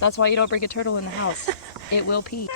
That's why you don't bring a turtle in the house. It will pee.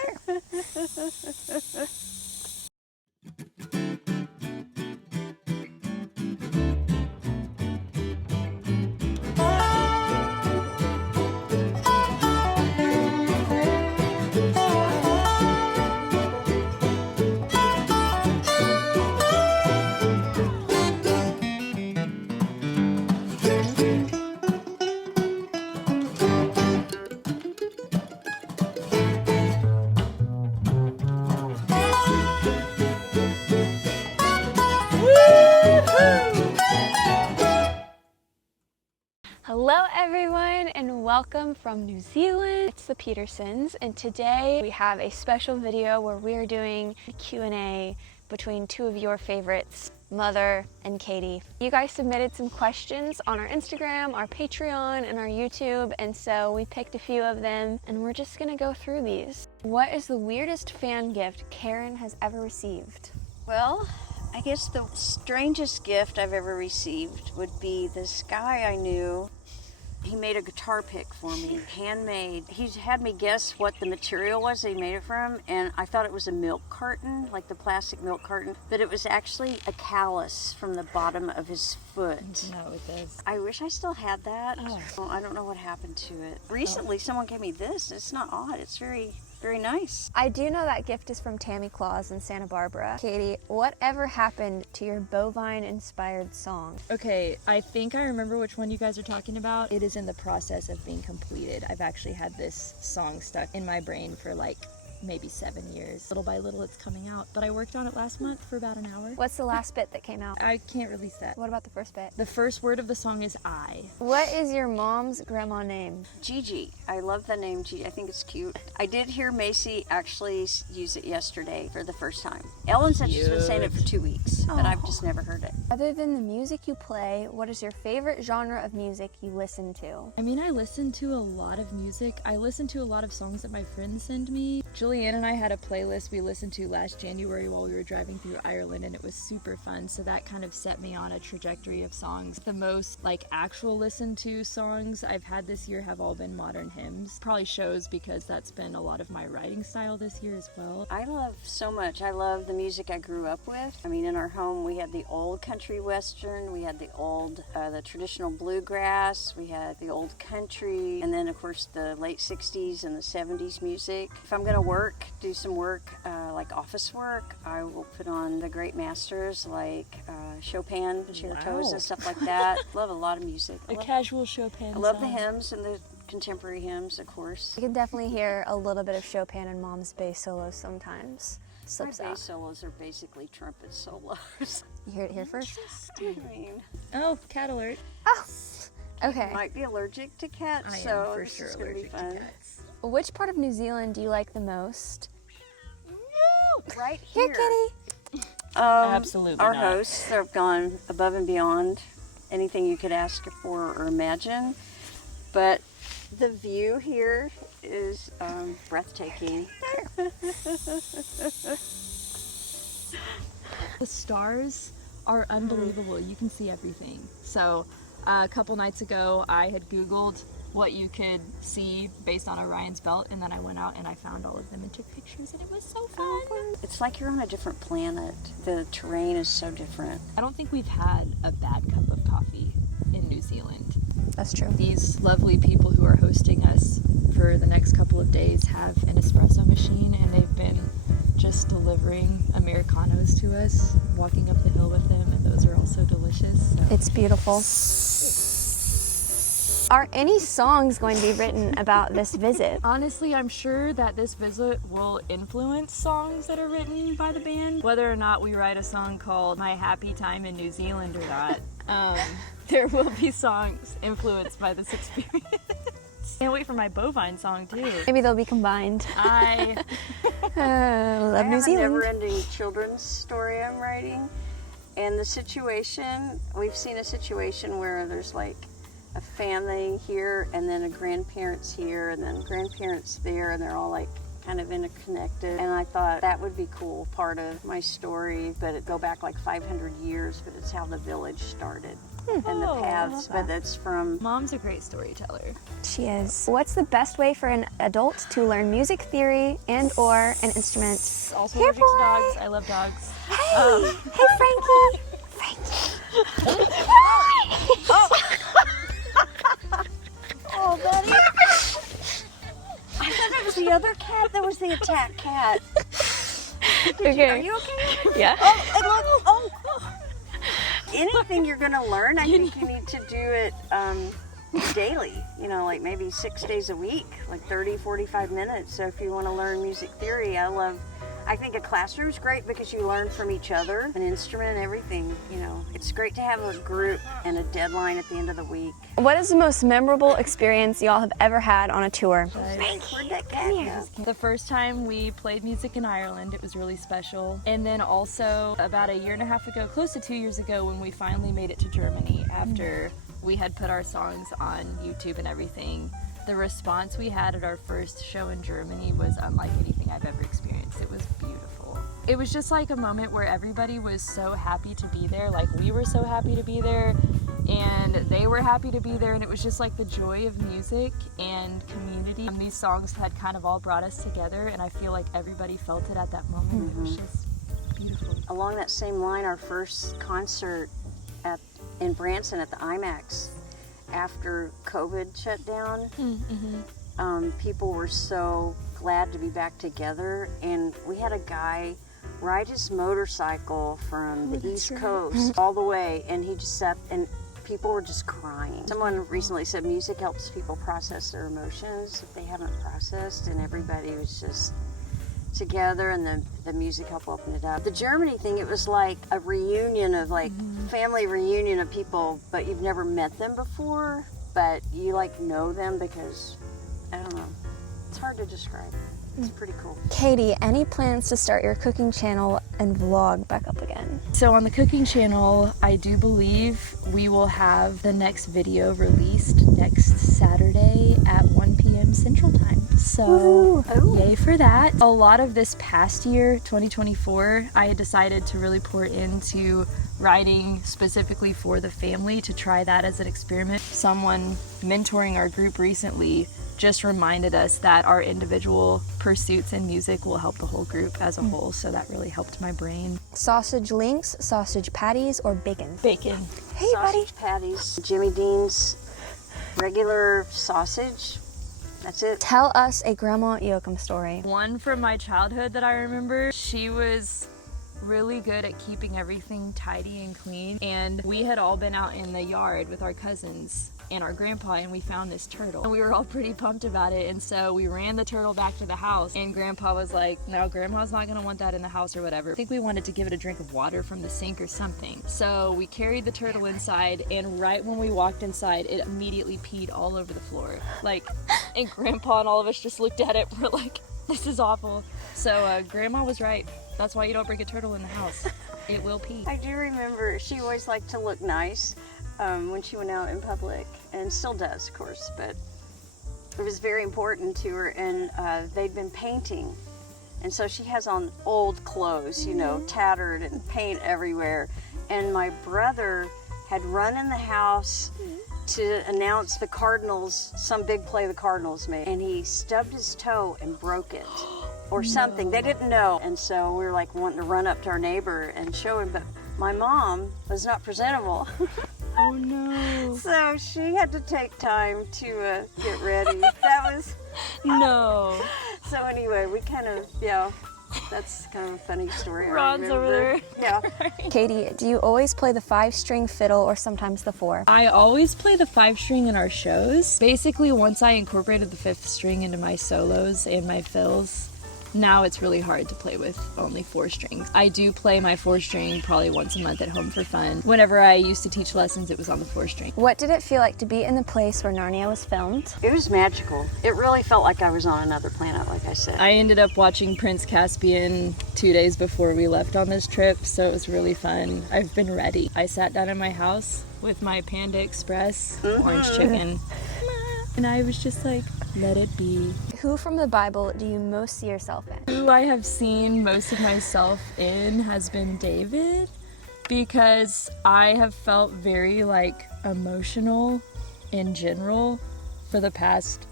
Hello everyone and welcome from New Zealand. It's the Petersons and today we have a special video where we're doing a Q&A between two of your favorites, Mother and Katie. You guys submitted some questions on our Instagram, our Patreon, and our YouTube, and so we picked a few of them and we're just gonna go through these. What is the weirdest fan gift Karen has ever received? Well, I guess the strangest gift I've ever received would be this guy I knew. He made a guitar pick for me, handmade. He had me guess what the material was that he made it from, and I thought it was a milk carton, like the plastic milk carton, but it was actually a callus from the bottom of his foot. No, it does. I wish I still had that. Oh. I don't know what happened to it. Recently, someone gave me this. It's not odd. It's very nice. I do know that gift is from Tammy Claus in Santa Barbara. Katie, whatever happened to your bovine-inspired song? Okay, I think I remember which one you guys are talking about. It is in the process of being completed. I've actually had this song stuck in my brain for like maybe 7 years. Little by little it's coming out, but I worked on it last month for about an hour. What's the last bit that came out? I can't release that. What about the first bit? The first word of the song is I. What is your mom's grandma name? Gigi. I love the name Gigi. I think it's cute. I did hear Macy actually use it yesterday for the first time. Ellen said she's been saying it for 2 weeks, but I've just never heard it. Other than the music you play, what is your favorite genre of music you listen to? I mean, I listen to a lot of music. I listen to a lot of songs that my friends send me. Julianne and I had a playlist we listened to last January while we were driving through Ireland, and it was super fun, so that kind of set me on a trajectory of songs. The most like actual listen to songs I've had this year have all been modern hymns. Probably shows because that's been a lot of my writing style this year as well. I love so much. I love the music I grew up with. I mean, in our home we had the old country western, we had the old, the traditional bluegrass, we had the old country, and then of course the late 60s and the 70s music. If I'm gonna do some work, like office work, I will put on the great masters like Chopin, concertos, Wow. and stuff like that. Love a lot of music. A casual Chopin I love the song. hymns and the contemporary hymns, of course. You can definitely hear a little bit of Chopin in Mom's bass solos sometimes. My Slips bass out. solos are basically trumpet solos. You heard it here first. I mean, Oh, cat alert. Oh, okay. might be allergic to cats, I am so for this sure is gonna be allergic to fun. cats. Which part of New Zealand do you like the most? Right Here, here. kitty. Absolutely Our not. hosts have gone above and beyond anything you could ask for or imagine, but the view here is breathtaking. The stars are unbelievable. You can see everything. So a couple nights ago, I had Googled what you could see based on Orion's belt, and then I went out and I found all of them and took pictures, and it was so fun. It's like you're on a different planet. The terrain is so different. I don't think we've had a bad cup of coffee in New Zealand. That's true. These lovely people who are hosting us for the next couple of days have an espresso machine, and they've been just delivering Americanos to us, walking up the hill with them, and those are also delicious. So. It's beautiful. Are any songs going to be written about this visit? Honestly, I'm sure that this visit will influence songs that are written by the band. Whether or not we write a song called My Happy Time in New Zealand or not, there will be songs influenced by this experience. Can't wait for my bovine song too. Maybe they'll be combined. I Love I New have a Zealand. never-ending children's story I'm writing, and the situation, we've seen a situation where there's like a family here and then a grandparents here and then grandparents there, and they're all like kind of interconnected. And I thought that would be cool, part of my story, but it go back like 500 years, but it's how the village started. And the Oh, I paths, love but it's from Mom's a great storyteller. She is. What's the best way for an adult to learn music theory and or an instrument? Also Here, allergic to boy. dogs. I love dogs. Hey, hey Frankie. Oh, buddy. I thought it was the other cat that was the attack cat. Okay. Are you okay? Yeah. Oh, and look, oh. Anything you're going to learn, I think you need to do it daily, you know, like maybe 6 days a week, like 30, 45 minutes. So if you want to learn music theory, I think a classroom's great because you learn from each other, an instrument, everything, you know. It's great to have a group and a deadline at the end of the week. What is the most memorable experience y'all have ever had on a tour? Where'd that cat go? The first time we played music in Ireland, it was really special. And then also about a year and a half ago, close to 2 years ago, when we finally made it to Germany after we had put our songs on YouTube and everything. The response we had at our first show in Germany was unlike anything I've ever experienced. It was beautiful. It was just like a moment where everybody was so happy to be there, like we were so happy to be there, and they were happy to be there, and it was just like the joy of music and community. And these songs had kind of all brought us together, and I feel like everybody felt it at that moment. It was just beautiful. Along that same line, our first concert in Branson at the IMAX, after COVID shut down, people were so glad to be back together, and we had a guy ride his motorcycle from the East Coast all the way, and he just sat, and people were just crying. Someone recently said music helps people process their emotions if they haven't processed, and everybody was just together, and the music helped open it up. The Germany thing, it was like a reunion of like family reunion of people, but you've never met them before, but you like know them because, I don't know, it's hard to describe. It's pretty cool. Katie, any plans to start your cooking channel and vlog back up again? So on the cooking channel, I do believe we will have the next video released next Saturday at 1 p.m. Central Time. So yay for that. A lot of this past year, 2024, I had decided to really pour into writing specifically for the family, to try that as an experiment. Someone mentoring our group recently just reminded us that our individual pursuits in music will help the whole group as a whole, so that really helped my brain. Sausage links, sausage patties, or bacon? Bacon. Hey, buddy. Sausage patties, Jimmy Dean's regular sausage. That's it. Tell us a Grandma Yoakum story. One from my childhood that I remember, she was really good at keeping everything tidy and clean, and we had all been out in the yard with our cousins and our grandpa, and we found this turtle, and we were all pretty pumped about it, and so we ran the turtle back to the house, and Grandpa was like, no, Grandma's not gonna want that in the house or whatever. I think we wanted to give it a drink of water from the sink or something, so we carried the turtle inside, and right when we walked inside, it immediately peed all over the floor, like, and Grandpa and all of us just looked at it, we're like, this is awful. So Grandma was right. That's why you don't bring a turtle in the house. It will pee. I do remember she always liked to look nice when she went out in public, and still does, of course, but it was very important to her, and they'd been painting, and so she has on old clothes, you know, tattered and paint everywhere, and my brother had run in the house to announce the Cardinals, some big play the Cardinals made, and he stubbed his toe and broke it or something. They didn't know, and so we were like wanting to run up to our neighbor and show him, but my mom was not presentable. Oh no. So she had to take time to get ready. That was No. so anyway, we kind of, yeah, that's kind of a funny story. I Ron's over remember. there. Yeah. Katie, do you always play the 5-string fiddle or sometimes the 4? I always play the 5-string in our shows. Basically, once I incorporated the 5th string into my solos and my fills, now it's really hard to play with only 4 strings. I do play my 4-string probably once a month at home for fun. Whenever I used to teach lessons, it was on the 4-string. What did it feel like to be in the place where Narnia was filmed? It was magical. It really felt like I was on another planet, like I said. I ended up watching Prince Caspian 2 days before we left on this trip, so it was really fun. I've been ready. I sat down in my house with my Panda Express orange chicken, and I was just like, let it be. Who from the Bible do you most see yourself in? Who I have seen most of myself in has been David, because I have felt very like emotional in general for the past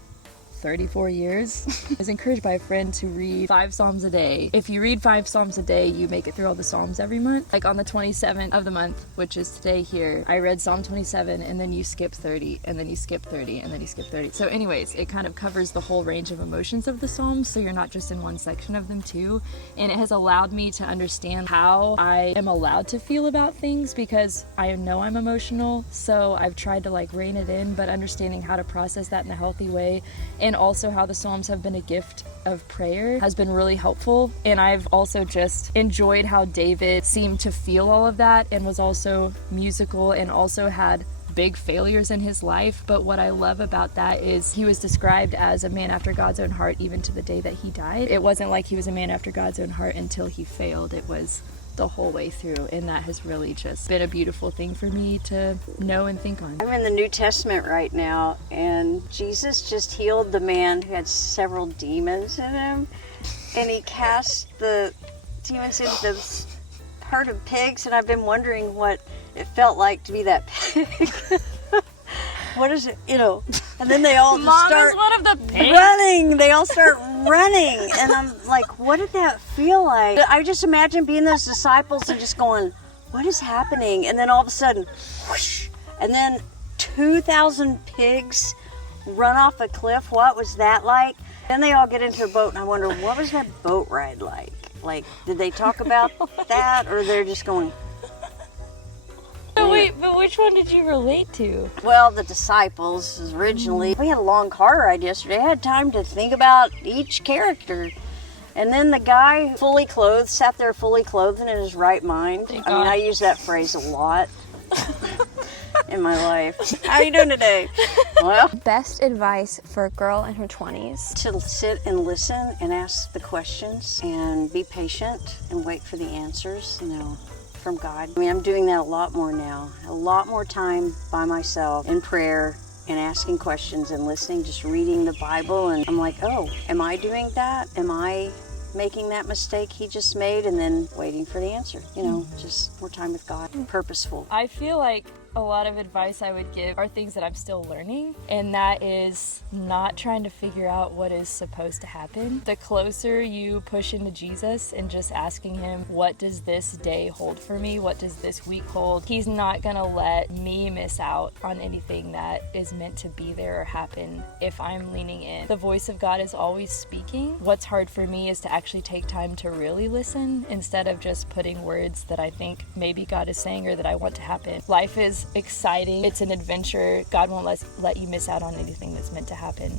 34 years. I was encouraged by a friend to read 5 Psalms a day. If you read 5 Psalms a day, you make it through all the Psalms every month. Like on the 27th of the month, which is today here, I read Psalm 27, and then you skip 30, and then you skip 30, and then you skip 30. So anyways, it kind of covers the whole range of emotions of the Psalms, so you're not just in one section of them too. And it has allowed me to understand how I am allowed to feel about things, because I know I'm emotional, so I've tried to like rein it in, but understanding how to process that in a healthy way, and also how the Psalms have been a gift of prayer has been really helpful. And I've also just enjoyed how David seemed to feel all of that, and was also musical, and also had big failures in his life. But what I love about that is he was described as a man after God's own heart even to the day that he died. It wasn't like he was a man after God's own heart until he failed. It was the whole way through, and that has really just been a beautiful thing for me to know and think on. I'm in the New Testament right now, and Jesus just healed the man who had several demons in him, and he cast the demons into the herd of pigs, and I've been wondering what it felt like to be that pig. What is it, and then they all just start one of the pigs. running. They all start running, and I'm like, what did that feel like? I just imagine being those disciples and just going, what is happening? And then all of a sudden, whoosh, and then 2,000 pigs run off a cliff. What was that like? Then they all get into a boat, and I wonder, what was that boat ride like? Like, did they talk about that, or they're just going... Wait, but which one did you relate to? Well, the disciples originally. We had a long car ride yesterday. I had time to think about each character. And then the guy, fully clothed, sat there fully clothed and in his right mind. I mean, I use that phrase a lot in my life. How are you doing today? Well, Best advice for a girl in her 20s? to sit and listen and ask the questions and be patient and wait for the answers, from God. I mean, I'm doing that a lot more now. A lot more time by myself in prayer and asking questions and listening, just reading the Bible. And I'm like, oh, am I doing that? Am I making that mistake he just made? And then waiting for the answer. Just more time with God. Purposeful. I feel like a lot of advice I would give are things that I'm still learning, and that is not trying to figure out what is supposed to happen. The closer you push into Jesus and just asking him, what does this day hold for me? What does this week hold? He's not gonna let me miss out on anything that is meant to be there or happen if I'm leaning in. The voice of God is always speaking. What's hard for me is to actually take time to really listen instead of just putting words that I think maybe God is saying or that I want to happen. Life is exciting. It's an adventure. God won't let you miss out on anything that's meant to happen.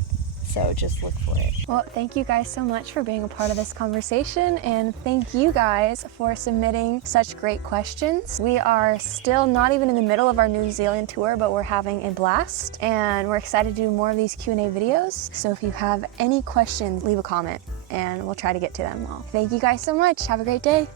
So just look for it. Well, thank you guys so much for being a part of this conversation, and thank you guys for submitting such great questions. We are still not even in the middle of our New Zealand tour, but we're having a blast, and we're excited to do more of these Q&A videos. So if you have any questions, leave a comment and we'll try to get to them all. Thank you guys so much. Have a great day.